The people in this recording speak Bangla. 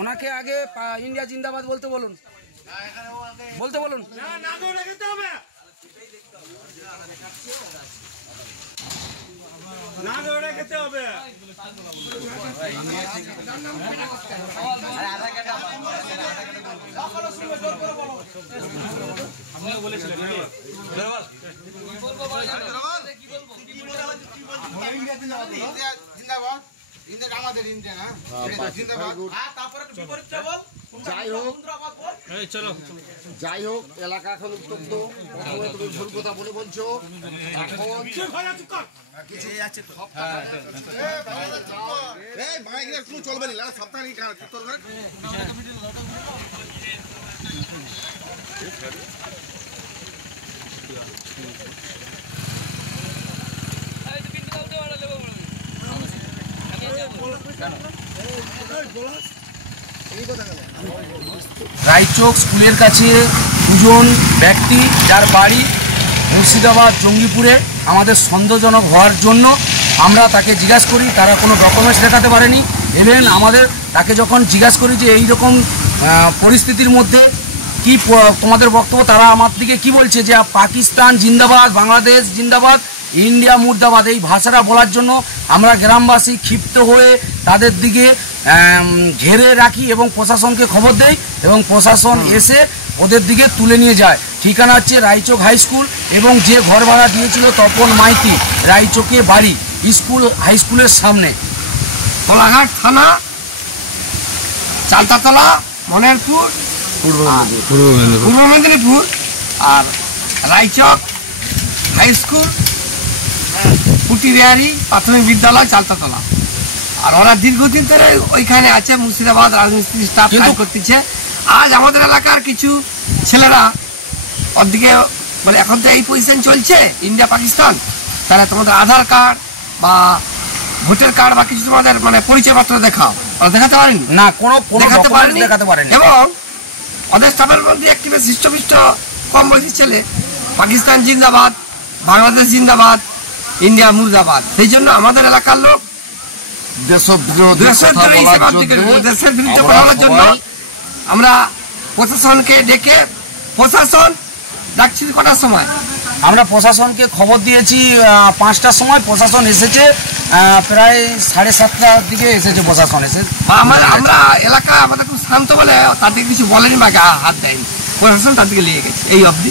ওনাকে আগে ইন্ডিয়া জিন্দাবাদ বলতে বলুন, বলতে বলুন। না দৌড়ে খেতে হবে। আপনিও বলেছিলেন জিন্দাবাদ, আমাদের ইন্ডিয়া না জিন্দাবাদ। যাই হোক, চলো যাই হোক, এলাকা এখন উত্তপ্ত। প্রথমে তুমি ভুল কথা বলে বলছো, এখন চলবে না সপ্তাহে রায়চক স্কুলের কাছে দুজন ব্যক্তি যার বাড়ি মুর্শিদাবাদ জঙ্গিপুরে আমাদের সন্দেহজনক হওয়ার জন্য আমরা তাকে জিজ্ঞাসা করি, তারা কোনো ডকুমেন্টস দেখাতে পারেনি। ইভেন আমাদের তাকে যখন জিজ্ঞাসা করি যে এই রকম পরিস্থিতির মধ্যে কি তোমাদের বক্তব্য, তারা আমার দিকে কি বলছে যে পাকিস্তান জিন্দাবাদ, বাংলাদেশ জিন্দাবাদ, ইন্ডিয়া মুর্দাবাদ, এই ভাষাটা বলার জন্য আমরা গ্রামবাসী ক্ষিপ্ত হয়ে তাদের দিকে ঘেরে রাখি এবং প্রশাসনকে খবর দেই এবং প্রশাসন এসে ওদের দিকে তুলে নিয়ে যায়। ঠিকানা হচ্ছে রায়চক হাই স্কুল এবং যে ঘর ভাড়া দিয়েছিল তপন মাইতি, রায়চকে বাড়ি, স্কুল হাই স্কুলের সামনে। কোলাঘাট থানা, চালতাতলা, মনেরপুর, পূর্ব মেদিনীপুর, আর রায়চক হাই স্কুল, পুটিরিয়ারি প্রাথমিক বিদ্যালয়, চালতাতলা। আর ওরা দীর্ঘদিন ধরে ওইখানে আছে, মুর্শিদাবাদ রাজমিস্ত্রি স্টাফ কাজ করতেছে। আজ আমাদের এলাকার কিছু ছেলেরা ওর দিকে বলে এখন তো এই পজিশন চলছে ইন্ডিয়া পাকিস্তান, তাহলে তোমাদের আধার কার্ড বা ভোটার কার্ড বা কিছু তোমাদের মানে পরিচয়পত্র দেখাও। ওরা দেখাতে পারেনি, না কোনো দেখাতে পারেনি। এবং ওদের স্টাফের মধ্যে একটি বেশ হৃষ্টপুষ্ট কম বয়সী ছেলে পাকিস্তান জিন্দাবাদ, বাংলাদেশ জিন্দাবাদ, ইন্ডিয়া মুর্দাবাদ। সেই জন্য আমাদের এলাকার লোক দেশের বিরুদ্ধে বলার জন্য আমরা প্রশাসনকে ডেকে, প্রশাসন ডাকছিল কটার সময়, আমরা প্রশাসনকে খবর দিয়েছি 5টার সময়, প্রশাসন এসেছে প্রায় 7:30টার দিকে এসেছে প্রশাসন এসে। আমরা এলাকা আমাদের খুব শান্ত বলে তার দিকে কিছু বলেনি বা হাত দেয়নি, প্রশাসন তার দিকে লেগে গেছে এই অবধি।